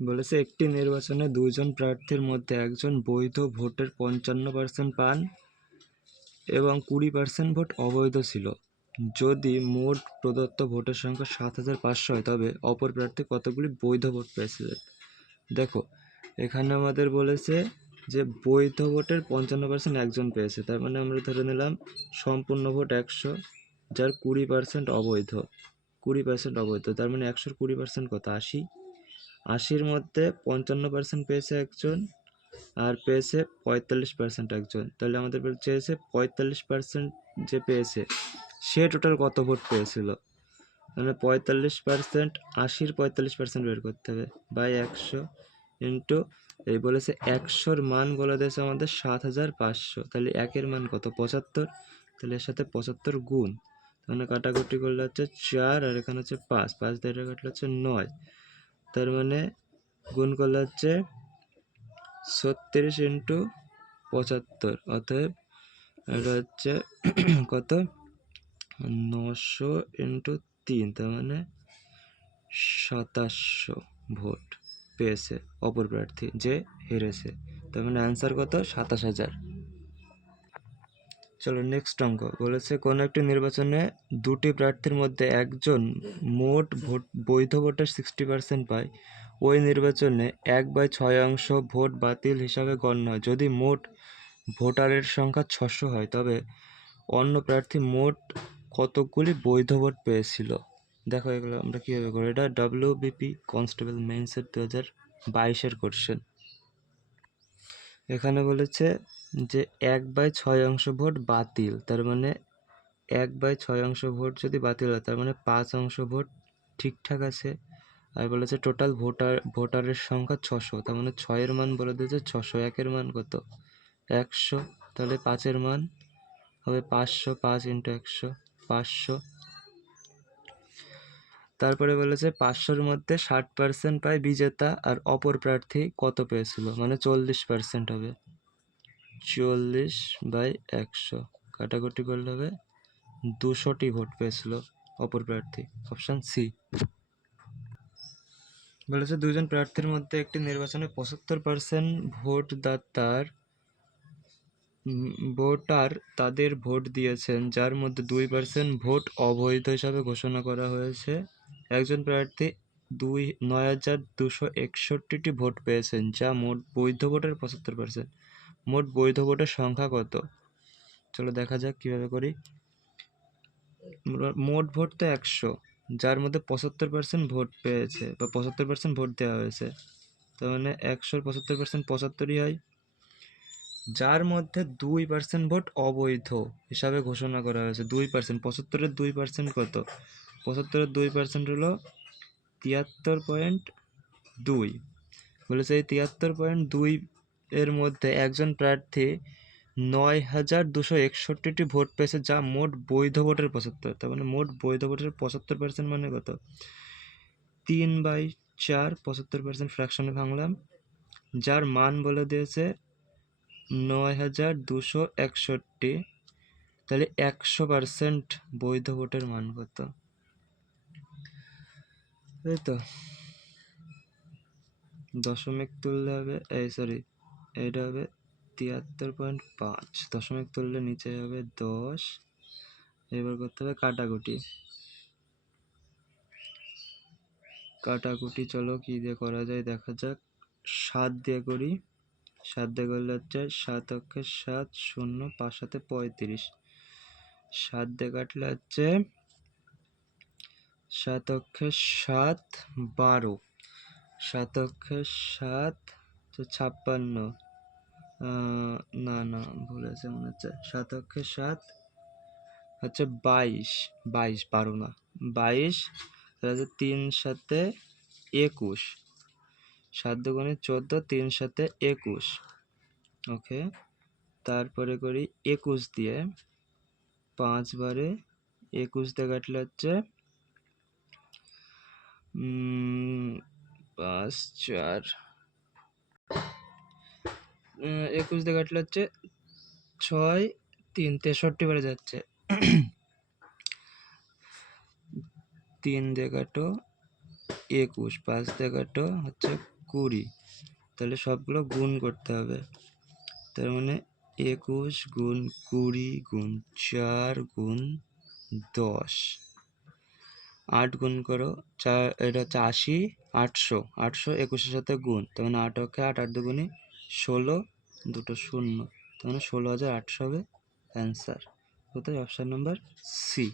বলেছে, একটি নির্বাচনে দুইজন প্রার্থীর মধ্যে একজন বৈধ ভোটের পঞ্চান্ন পার্সেন্ট পান এবং কুড়ি পার্সেন্ট ভোট অবৈধ ছিল। যদি মোট প্রদত্ত ভোটের সংখ্যা সাত হাজার পাঁচশো হয়, তবে অপর প্রার্থী কতগুলি বৈধ ভোট পেয়েছিলেন? দেখো, এখানে আমাদের বলেছে যে বৈধ ভোটের পঞ্চান্ন পার্সেন্ট একজন পেয়েছে। তার মানে আমরা ধরে নিলাম সম্পূর্ণ ভোট একশো, যার কুড়ি পার্সেন্ট অবৈধ। কুড়ি পার্সেন্ট অবৈধ, তার মানে একশোর কুড়ি পার্সেন্ট কত আশি আশির মধ্যে পঞ্চান্ন পার্সেন্ট পেয়েছে একজন আর পেয়েছে পঁয়তাল্লিশ পার্সেন্ট একজন। তাহলে আমাদের চেয়েছে পঁয়তাল্লিশ পার্সেন্ট যে পেয়েছে, সে টোটাল কত ভোট পেয়েছিল? মানে পঁয়তাল্লিশ পার্সেন্ট আশির পঁয়তাল্লিশ পার্সেন্ট বের করতে হবে বাই একশো ইন্টু এই বলেছে একশোর মান বলে দিয়েছে আমাদের সাত হাজার পাঁচশো। তাহলে একের মান কত? পঁচাত্তর। তাহলে এর সাথে পঁচাত্তর গুণ। তাহলে কাটাকুটি করলে হচ্ছে চার আর এখানে হচ্ছে পাঁচ। পাঁচ দিয়ে কাটলে হচ্ছে নয়। তার মানে গুণ করলে হচ্ছে ছত্রিশ ইন্টু পঁচাত্তর। অতএব এটা হচ্ছে কত? নশো ইন্টু তিন, তার মানে সাতাশশো ভোট পেয়েছে অপর প্রার্থী যে হেরেছে। তার মানে অ্যান্সার কত? সাতাশ হাজার। চলো নেক্সট অঙ্ক। বলেছে, কোনো একটি নির্বাচনে দুটি প্রার্থীর মধ্যে একজন মোট ভোট, বৈধ ভোটের সিক্সটি পার্সেন্ট পায়। ওই নির্বাচনে এক বাই ছয় অংশ ভোট বাতিল হিসাবে গণ্য হয়। যদি মোট ভোটারের সংখ্যা ছশো হয়, তবে অন্য প্রার্থী মোট কতকগুলি বৈধ ভোট পেয়েছিল? দেখো এগুলো আমরা কীভাবে করি। এটা ডাব্লিউ বিপি কনস্টেবল মেন্সের দু হাজার বাইশের কোশ্চেন এখানে বলেছে যে এক বাই ছয় অংশ ভোট বাতিল, তার মানে এক বাই ছয় অংশ ভোট যদি বাতিল হয়, তার মানে পাঁচ অংশ ভোট ঠিকঠাক আছে। আর বলেছে টোটাল ভোটার, ভোটারের সংখ্যা ছশো, তার মানে ছয়ের মান বলে দিয়েছে ছশো একের মান কত? একশো, তাহলে পাঁচের মান হবে পাঁচশো, পাঁচ ইন্টু একশো, পাঁচশো তারপরে বলেছে, পাঁচশোর মধ্যে ষাট পার্সেন্ট পায় বিজেতা আর অপর প্রার্থী কত পেয়েছিল? মানে চল্লিশ পার্সেন্ট হবে। চল্লিশ বাই একশো। কাটাকুটি করলে হবে দুশোটি ভোট পেয়েছিল অপর প্রার্থী। Option C. বলেছে দুজন প্রার্থীর মধ্যে একটি নির্বাচনে পঁচাত্তর পার্সেন্ট ভোটদাতার ভোটার তাদের ভোট দিয়েছেন, যার মধ্যে দুই পার্সেন্ট ভোট অবৈধ হিসাবে ঘোষণা করা হয়েছে। একজন প্রার্থী দুই নয় হাজার দুশো একষট্টিটি ভোট পেয়েছেন, যা মোট বৈধ ভোটের পঁচাত্তর পার্সেন্ট মোট বৈধ ভোটের সংখ্যা কত? চলো দেখা যাক কীভাবে করি। মোট- ভোট তো একশো, যার মধ্যে পঁচাত্তর পার্সেন্ট ভোট পেয়েছে, বা পঁচাত্তর পার্সেন্ট ভোট দেওয়া হয়েছে। তার মানে একশোর পঁচাত্তর পার্সেন্ট পঁচাত্তরই হয়। যার মধ্যে দুই পার্সেন্ট ভোট অবৈধ হিসাবে ঘোষণা করা হয়েছে, দুই পার্সেন্ট পঁচাত্তরের দুই পার্সেন্ট কত? পঁচাত্তরের দুই পার্সেন্ট হলো তিয়াত্তর পয়েন্ট দুই। বলেছে এই তিয়াত্তর পয়েন্ট দুই এর মধ্যে একজন প্রার্থী নয় হাজার দুশো একষট্টিটি ভোট পেয়েছে, যা মোট বৈধ ভোটের পঁচাত্তর। তার মানে মোট বৈধ ভোটের পঁচাত্তর পার্সেন্ট মানে কত? তিন বাই চার, পঁচাত্তর পার্সেন্ট ফ্র্যাকশনে ভাঙলাম। যার মান বলে দিয়েছে নয় হাজার দুশো একষট্টি। তাহলে একশো পার্সেন্ট বৈধ ভোটের মান কত? এই তো। দশমিক তুললে হবে, এই সরি এইটা হবে তিয়াত্তর পয়েন্ট পাঁচ। দশমিক তুললে নিচে হবে দশ। এবার করতে হবে কাটাকুটি। কাটাকুটি চলো কি দিয়ে করা যায় দেখা যাক। সাত দিয়ে করি। সাত দিয়ে করলে হচ্ছে সাত অক্ষে সাত শূন্য, পাঁচ সাথে পঁয়ত্রিশ। সাত দিয়ে কাটলে হচ্ছে সাত অক্ষে সাত বারো। সাত অক্ষে সাত তো ছাপ্পান্ন। না না, ভুল আছে মনে হচ্ছে। সাত অক্ষে সাত হচ্ছে বাইশ। বাইশ, বারো না। বাইশ তাহলে তিন সাথে একুশ। সাত দুগুণে চোদ্দ, তিন সাথে একুশ। ওকে, তারপরে করি একুশ দিয়ে। পাঁচ বারে একুশ দিয়ে কাটলে হচ্ছে পাঁচ, চার একুশ দিয়ে কাটলে হচ্ছে ছয়, তিন, তেষট্টি বারে যাচ্ছে। তিন দিয়ে কাটো একুশ, পাঁচ দিয়ে কাটো হচ্ছে কুড়ি। তাহলে সবগুলো গুণ করতে হবে। তার মানে একুশ গুণ কুড়ি গুণ চার গুণ দশ। আট গুণ করো, চার, এটা হচ্ছে আশি, আটশো। আটশো একুশের সাথে গুণ, তার মানে আট অক্ষে আট আট দুগুণে ষোলো, দুটো শূন্য, তার মানে ষোলো হাজার আটশো হবে অ্যান্সার কোথায়? Option number C